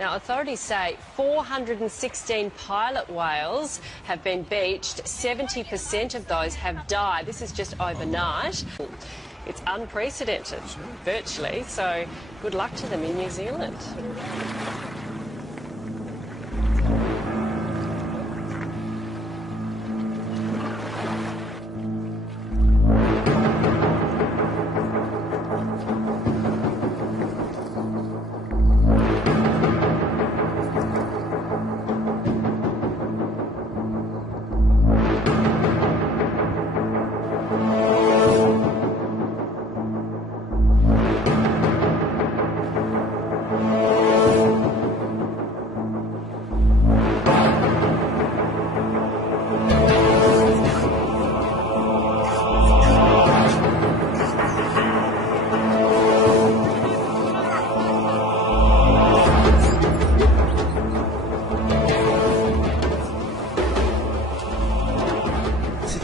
Now, authorities say 416 pilot whales have been beached. 70% of those have died. This is just overnight. It's unprecedented, virtually, so good luck to them in New Zealand.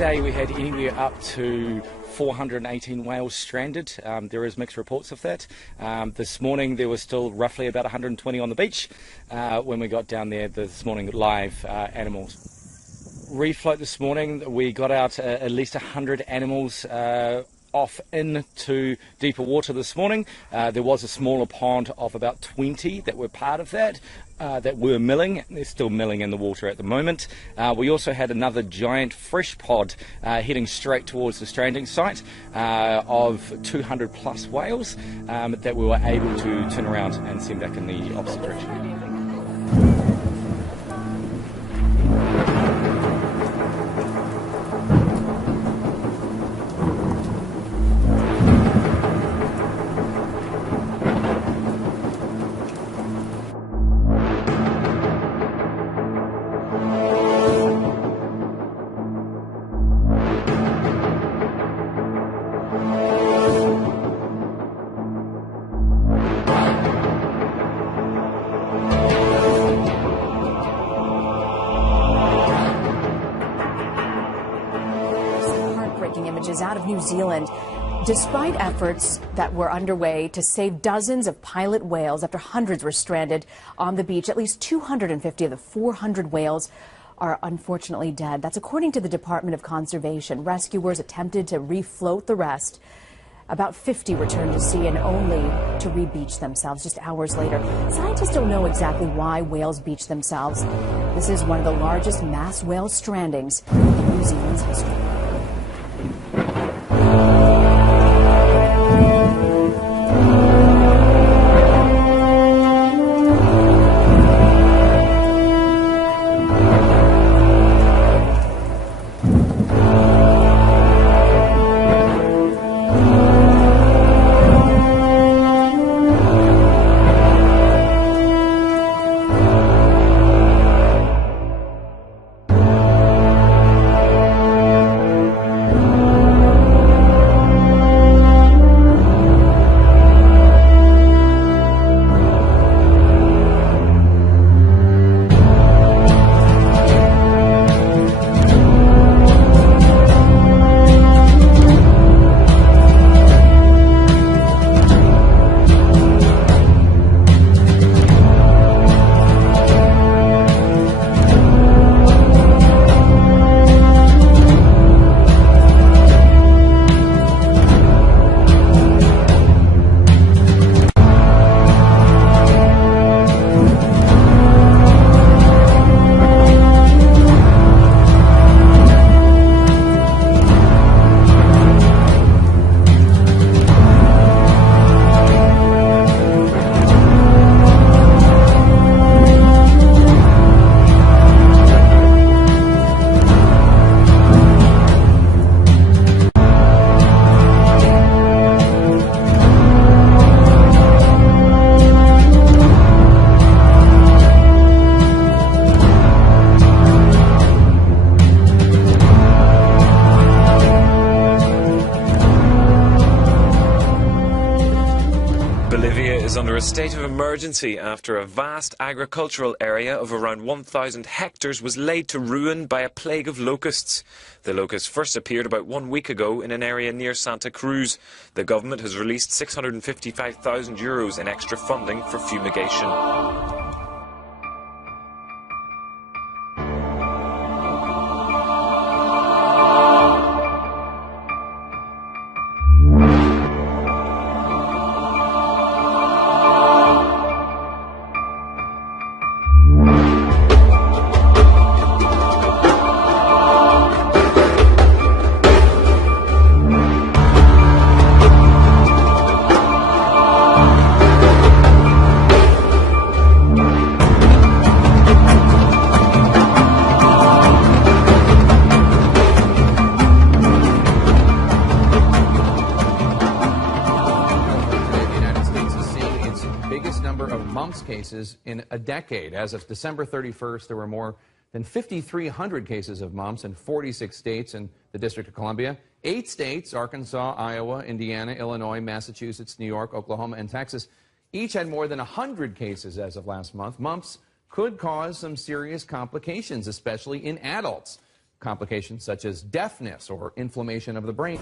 Today we had anywhere up to 418 whales stranded. There is mixed reports of that. This morning there was still roughly about 120 on the beach when we got down there this morning, live animals. Refloat this morning, we got out at least 100 animals off into deeper water this morning. There was a smaller pond of about 20 that were part of that. That were milling. They're still milling in the water at the moment. We also had another giant fresh pod heading straight towards the stranding site of 200 plus whales that we were able to turn around and send back in the opposite direction. Images out of New Zealand. Despite efforts that were underway to save dozens of pilot whales after hundreds were stranded on the beach, at least 250 of the 400 whales are unfortunately dead. That's according to the Department of Conservation. Rescuers attempted to refloat the rest. About 50 returned to sea and only to re-beach themselves just hours later. Scientists don't know exactly why whales beach themselves. This is one of the largest mass whale strandings in New Zealand's history. a state of emergency after a vast agricultural area of around 1,000 hectares was laid to ruin by a plague of locusts. The locusts first appeared about 1 week ago in an area near Santa Cruz. The government has released €655,000 in extra funding for fumigation. Cases in a decade. As of December 31st, there were more than 5,300 cases of mumps in 46 states and the District of Columbia. 8 states, Arkansas, Iowa, Indiana, Illinois, Massachusetts, New York, Oklahoma, and Texas, each had more than 100 cases as of last month. Mumps could cause some serious complications, especially in adults. Complications such as deafness or inflammation of the brain.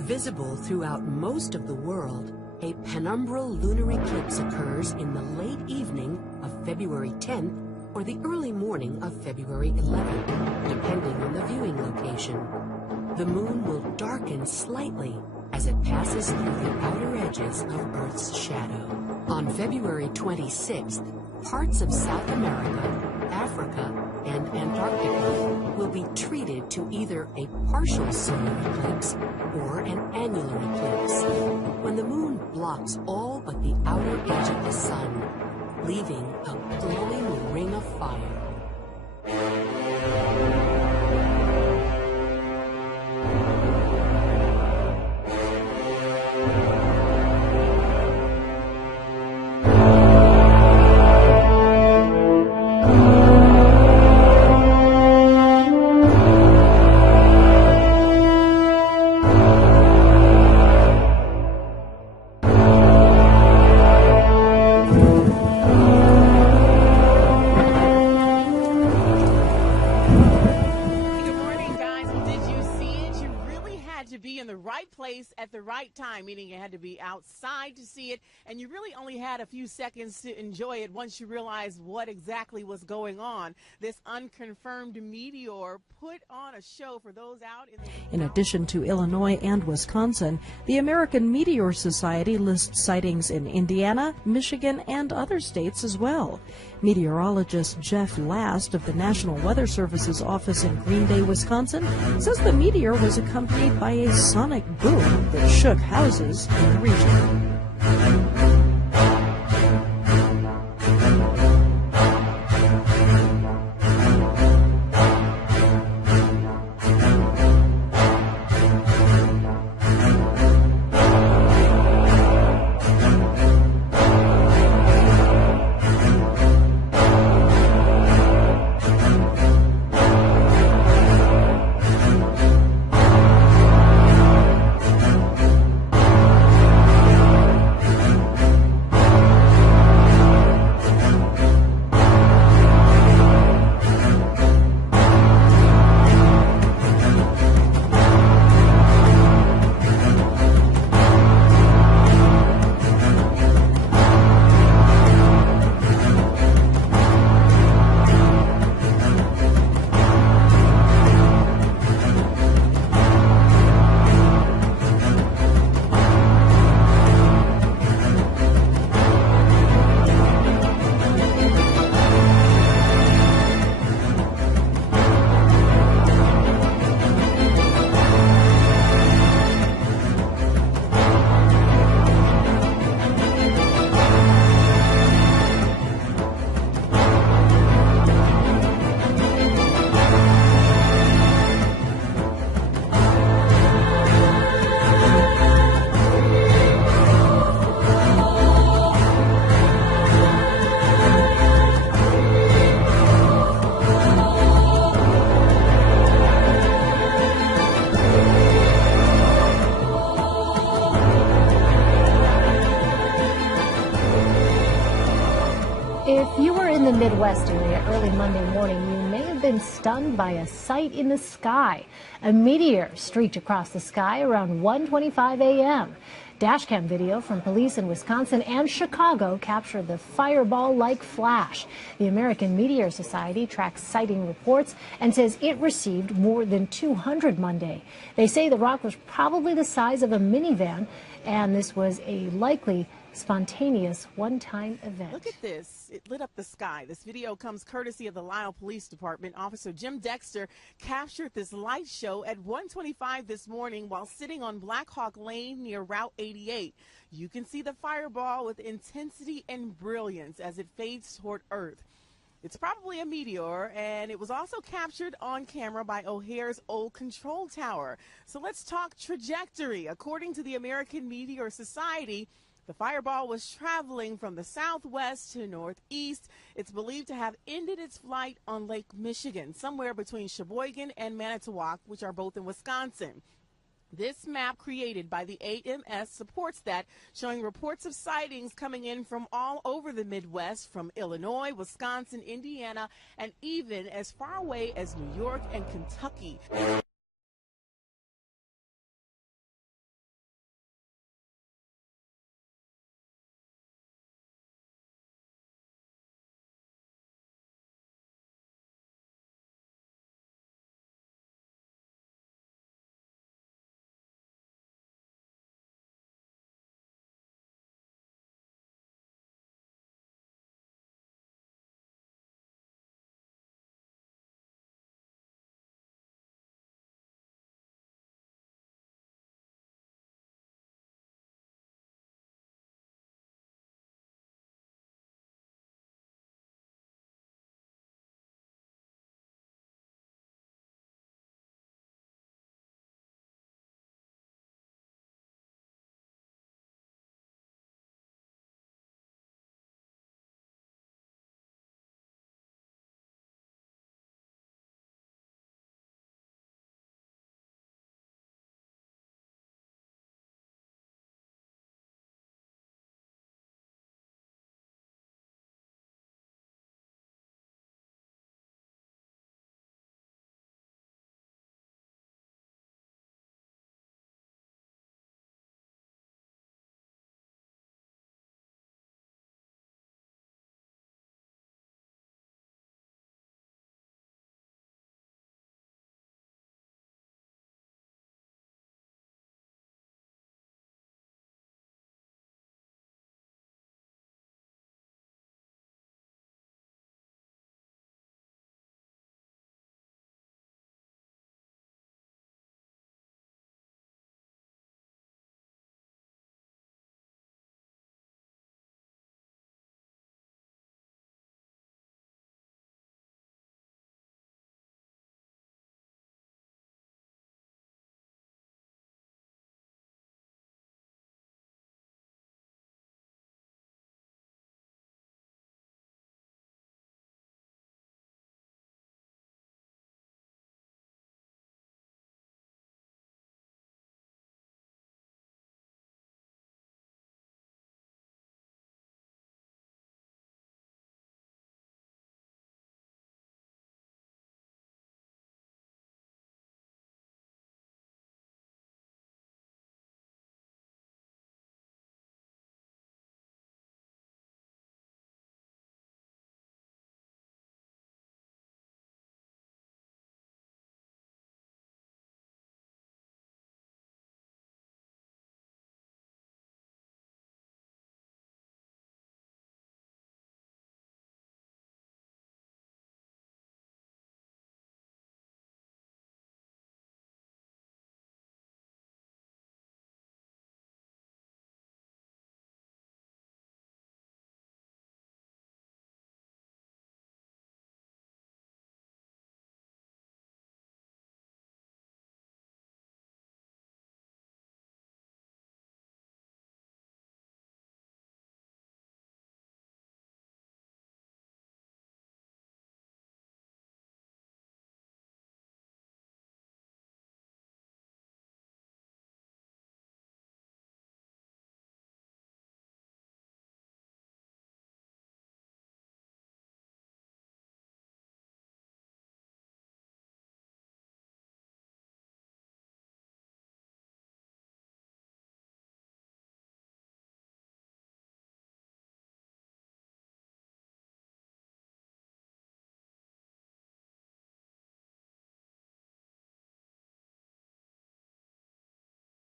Visible throughout most of the world, a penumbral lunar eclipse occurs in the late evening of February 10 or the early morning of February 11, depending on the viewing location. The moon will darken slightly as it passes through the outer edges of Earth's shadow. On February 26th, parts of South America, Africa, and Antarctica will be treated to either a partial solar eclipse or an annular eclipse, when the moon blocks all but the outer edge of the sun, leaving a glowing ring of fire. At the right time, meaning you had to be outside to see it, and you really only had a few seconds to enjoy it once you realized what exactly was going on. This unconfirmed meteor put on a show for those out in the... In addition to Illinois and Wisconsin, the American Meteor Society lists sightings in Indiana, Michigan, and other states as well. Meteorologist Jeff Last of the National Weather Service's office in Green Bay, Wisconsin, says the meteor was accompanied by a sonic boom that shook houses in the region. If you were in the Midwest area early Monday morning, you may have been stunned by a sight in the sky. A meteor streaked across the sky around 1:25 a.m. Dashcam video from police in Wisconsin and Chicago captured the fireball-like flash. The American Meteor Society tracks sighting reports and says it received more than 200 Monday. They say the rock was probably the size of a minivan, and this was a likely spontaneous one-time event. Look at this. It lit up the sky. This video comes courtesy of the Lisle Police Department. Officer Jim Dexter captured this light show at 1:25 this morning while sitting on Black Hawk Lane near Route 88. You can see the fireball with intensity and brilliance as it fades toward Earth. It's probably a meteor, and it was also captured on camera by O'Hare's old control tower. So let's talk trajectory. According to the American Meteor Society, the fireball was traveling from the southwest to northeast. It's believed to have ended its flight on Lake Michigan, somewhere between Sheboygan and Manitowoc, which are both in Wisconsin. This map created by the AMS supports that, showing reports of sightings coming in from all over the Midwest, from Illinois, Wisconsin, Indiana, and even as far away as New York and Kentucky.